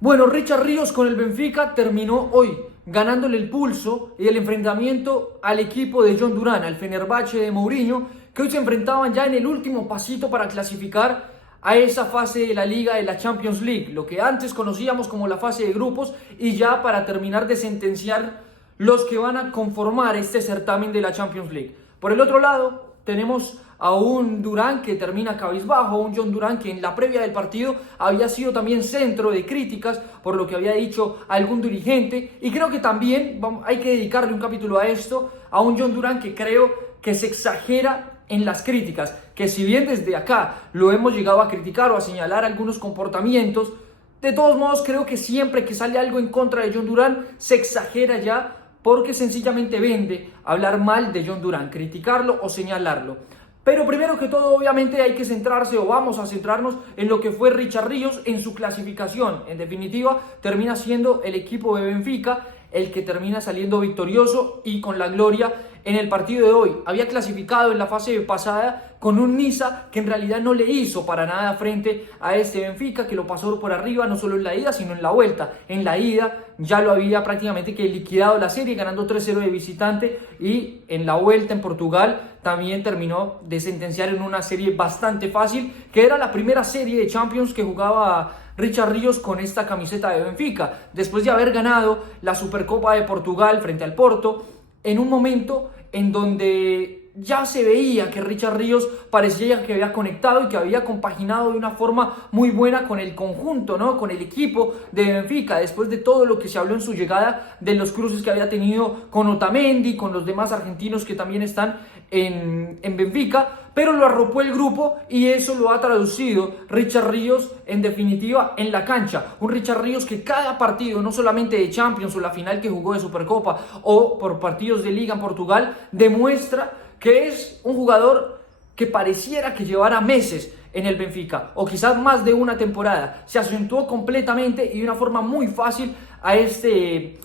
Bueno, Richard Ríos con el Benfica terminó hoy ganándole el pulso y el enfrentamiento al equipo de John Duran, al Fenerbahce de Mourinho, que hoy se enfrentaban ya en el último pasito para clasificar a esa fase de la Liga de la Champions League, lo que antes conocíamos como la fase de grupos, y ya para terminar de sentenciar los que van a conformar este certamen de la Champions League. Por el otro lado, tenemos a un Durán que termina cabizbajo, un John Durán que en la previa del partido había sido también centro de críticas por lo que había dicho algún dirigente, y creo que también hay que dedicarle un capítulo a esto, a un John Durán que creo que se exagera en las críticas, que si bien desde acá lo hemos llegado a criticar o a señalar algunos comportamientos, de todos modos creo que siempre que sale algo en contra de John Durán se exagera ya, porque sencillamente vende hablar mal de John Durán, criticarlo o señalarlo. Pero primero que todo, obviamente hay que centrarse, o vamos a centrarnos en lo que fue Richard Ríos en su clasificación. En definitiva, termina siendo el equipo de Benfica el que termina saliendo victorioso y con la gloria en el partido de hoy. Había clasificado en la fase pasada con un Niza que en realidad no le hizo para nada frente a este Benfica, que lo pasó por arriba no solo en la ida sino en la vuelta. En la ida ya lo había prácticamente que liquidado la serie, ganando 3-0 de visitante, y en la vuelta en Portugal también terminó de sentenciar en una serie bastante fácil, que era la primera serie de Champions que jugaba Richard Ríos con esta camiseta de Benfica, después de haber ganado la Supercopa de Portugal frente al Porto, en un momento en donde ya se veía que Richard Ríos parecía que había conectado y que había compaginado de una forma muy buena con el conjunto, ¿no? Con el equipo de Benfica, después de todo lo que se habló en su llegada, de los cruces que había tenido con Otamendi, con los demás argentinos que también están en Benfica, pero lo arropó el grupo y eso lo ha traducido Richard Ríos en definitiva en la cancha. Un Richard Ríos que cada partido, no solamente de Champions o la final que jugó de Supercopa o por partidos de Liga en Portugal, demuestra que es un jugador que pareciera que llevara meses en el Benfica, o quizás más de una temporada. Se acentuó completamente y de una forma muy fácil a este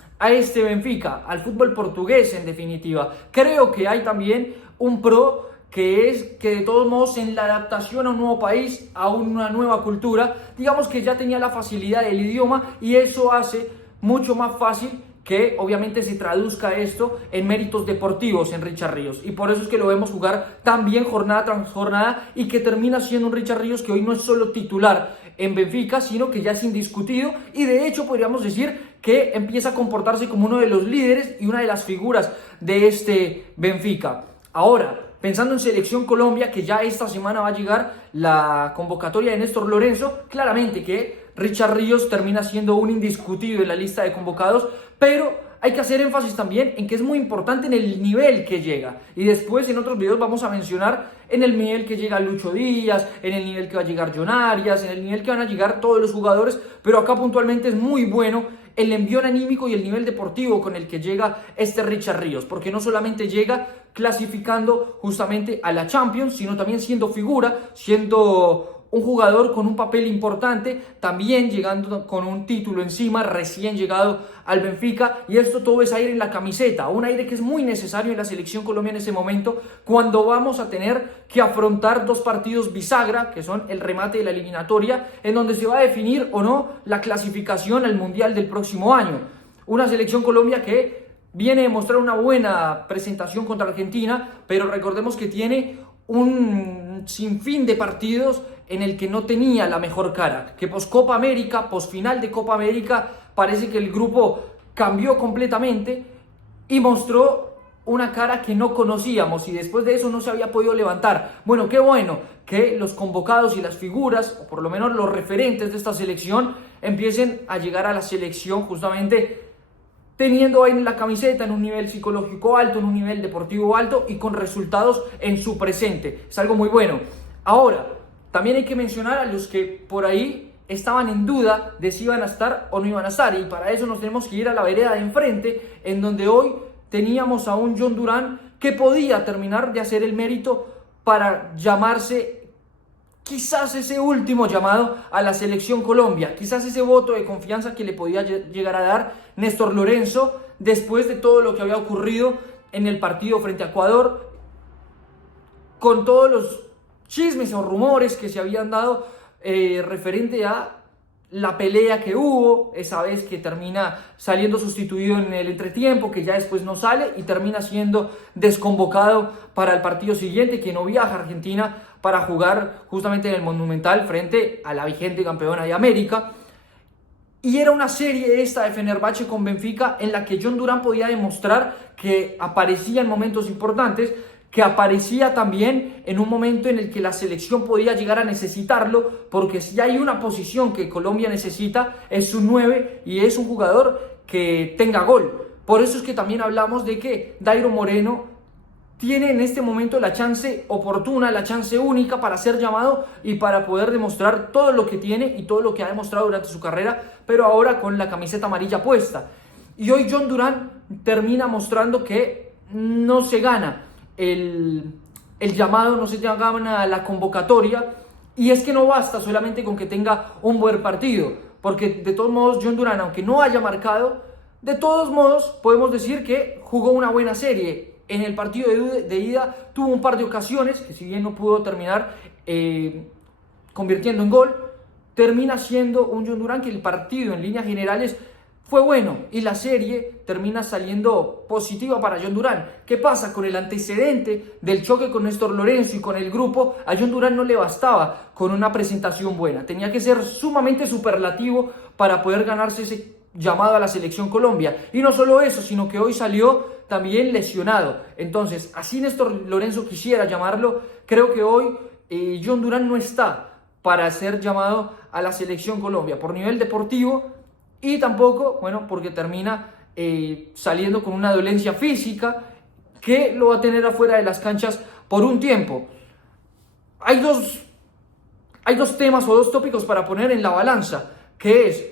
Benfica, al fútbol portugués en definitiva. Creo que hay también un pro, que es que de todos modos en la adaptación a un nuevo país, a una nueva cultura, digamos que ya tenía la facilidad del idioma, y eso hace mucho más fácil que obviamente se traduzca esto en méritos deportivos en Richard Ríos, y por eso es que lo vemos jugar tan bien jornada tras jornada, y que termina siendo un Richard Ríos que hoy no es solo titular en Benfica, sino que ya es indiscutido, y de hecho podríamos decir que empieza a comportarse como uno de los líderes y una de las figuras de este Benfica. Ahora, pensando en Selección Colombia, que ya esta semana va a llegar la convocatoria de Néstor Lorenzo, claramente que Richard Ríos termina siendo un indiscutido en la lista de convocados, pero hay que hacer énfasis también en que es muy importante en el nivel que llega, y después en otros videos vamos a mencionar en el nivel que llega Lucho Díaz, en el nivel que va a llegar John Arias, en el nivel que van a llegar todos los jugadores, pero acá puntualmente es muy bueno el envión anímico y el nivel deportivo con el que llega este Richard Ríos, porque no solamente llega clasificando justamente a la Champions, sino también siendo figura, siendo un jugador con un papel importante, también llegando con un título encima, recién llegado al Benfica, y esto todo es aire en la camiseta, un aire que es muy necesario en la Selección Colombia en ese momento, cuando vamos a tener que afrontar dos partidos bisagra, que son el remate de la eliminatoria, en donde se va a definir o no la clasificación al Mundial del próximo año. Una Selección Colombia que viene a mostrar una buena presentación contra Argentina, pero recordemos que tiene un sinfín de partidos en el que no tenía la mejor cara, que post Copa América, post final de Copa América, parece que el grupo cambió completamente y mostró una cara que no conocíamos, y después de eso no se había podido levantar. Bueno, qué bueno que los convocados y las figuras, o por lo menos los referentes de esta selección, empiecen a llegar a la selección justamente teniendo ahí en la camiseta en un nivel psicológico alto, en un nivel deportivo alto y con resultados en su presente. Es algo muy bueno. Ahora, también hay que mencionar a los que por ahí estaban en duda de si iban a estar o no iban a estar, y para eso nos tenemos que ir a la vereda de enfrente, en donde hoy teníamos a un John Durán que podía terminar de hacer el mérito para llamarse quizás ese último llamado a la Selección Colombia, quizás ese voto de confianza que le podía llegar a dar Néstor Lorenzo después de todo lo que había ocurrido en el partido frente a Ecuador, con todos los chismes o rumores que se habían dado referente a la pelea que hubo, esa vez que termina saliendo sustituido en el entretiempo, que ya después no sale y termina siendo desconvocado para el partido siguiente, que no viaja a Argentina para jugar justamente en el Monumental frente a la vigente campeona de América. Y era una serie esta de Fenerbahce con Benfica en la que John Durán podía demostrar que aparecía en momentos importantes, que aparecía también en un momento en el que la selección podía llegar a necesitarlo, porque si hay una posición que Colombia necesita es un 9 y es un jugador que tenga gol. Por eso es que también hablamos de que Dairo Moreno tiene en este momento la chance oportuna, la chance única para ser llamado y para poder demostrar todo lo que tiene y todo lo que ha demostrado durante su carrera, pero ahora con la camiseta amarilla puesta. Y hoy John Durán termina mostrando que no se gana el llamado, no se gana la convocatoria, y es que no basta solamente con que tenga un buen partido, porque de todos modos John Durán, aunque no haya marcado, de todos modos podemos decir que jugó una buena serie. En el partido de ida tuvo un par de ocasiones que, si bien no pudo terminar convirtiendo en gol, termina siendo un John Durán que el partido en líneas generales fue bueno y la serie termina saliendo positiva para John Durán. ¿Qué pasa? Con el antecedente del choque con Néstor Lorenzo y con el grupo, a John Durán no le bastaba con una presentación buena. Tenía que ser sumamente superlativo para poder ganarse ese llamado a la Selección Colombia. Y no solo eso, sino que hoy salió también lesionado. Entonces, así Néstor Lorenzo quisiera llamarlo, creo que hoy John Durán no está para ser llamado a la Selección Colombia por nivel deportivo, y tampoco, bueno, porque termina saliendo con una dolencia física que lo va a tener afuera de las canchas por un tiempo. Hay dos temas o dos tópicos para poner en la balanza, que es,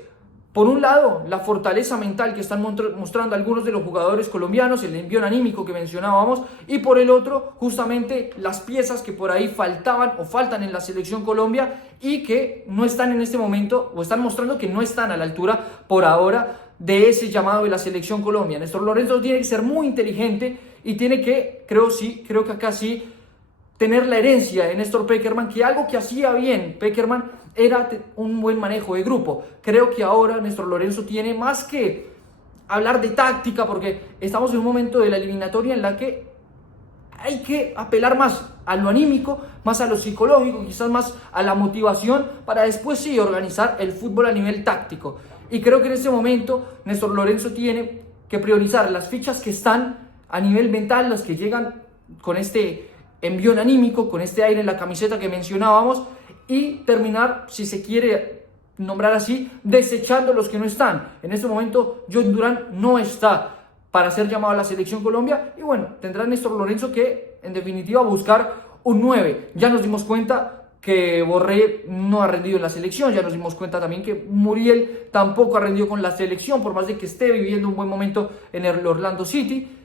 por un lado, la fortaleza mental que están mostrando algunos de los jugadores colombianos, el envío anímico que mencionábamos, y por el otro, justamente las piezas que por ahí faltaban o faltan en la Selección Colombia y que no están en este momento, o están mostrando que no están a la altura por ahora de ese llamado de la Selección Colombia. Néstor Lorenzo tiene que ser muy inteligente y tiene que, creo que acá sí, tener la herencia de Néstor Pekerman, que algo que hacía bien Pekerman era un buen manejo de grupo. Creo que ahora Néstor Lorenzo tiene más que hablar de táctica, porque estamos en un momento de la eliminatoria en la que hay que apelar más a lo anímico, más a lo psicológico, quizás más a la motivación, para después sí organizar el fútbol a nivel táctico. Y creo que en este momento Néstor Lorenzo tiene que priorizar las fichas que están a nivel mental, las que llegan con este envión anímico, con este aire en la camiseta que mencionábamos, y terminar, si se quiere nombrar así, desechando los que no están. En este momento John Durán no está para ser llamado a la Selección Colombia, y bueno, tendrá Néstor Lorenzo que en definitiva buscar un 9. Ya nos dimos cuenta que Borré no ha rendido en la selección, ya nos dimos cuenta también que Muriel tampoco ha rendido con la selección, por más de que esté viviendo un buen momento en el Orlando City.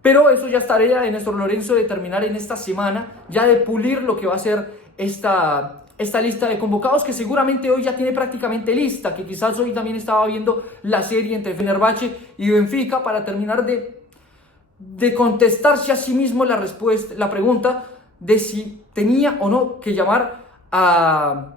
Pero eso ya es tarea de Néstor Lorenzo de terminar en esta semana, ya de pulir lo que va a ser esta lista de convocados, que seguramente hoy ya tiene prácticamente lista, que quizás hoy también estaba viendo la serie entre Fenerbahce y Benfica para terminar de contestarse a sí mismo la pregunta de si tenía o no que llamar a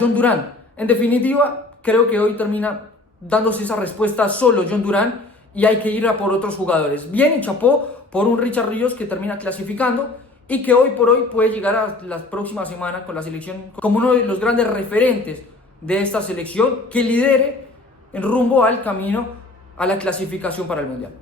John Durán. En definitiva, creo que hoy termina dándose esa respuesta solo John Durán, y hay que ir a por otros jugadores. Bien, y chapó por un Richard Ríos que termina clasificando y que hoy por hoy puede llegar a la próxima semana con la selección como uno de los grandes referentes de esta selección, que lidere en rumbo al camino a la clasificación para el Mundial.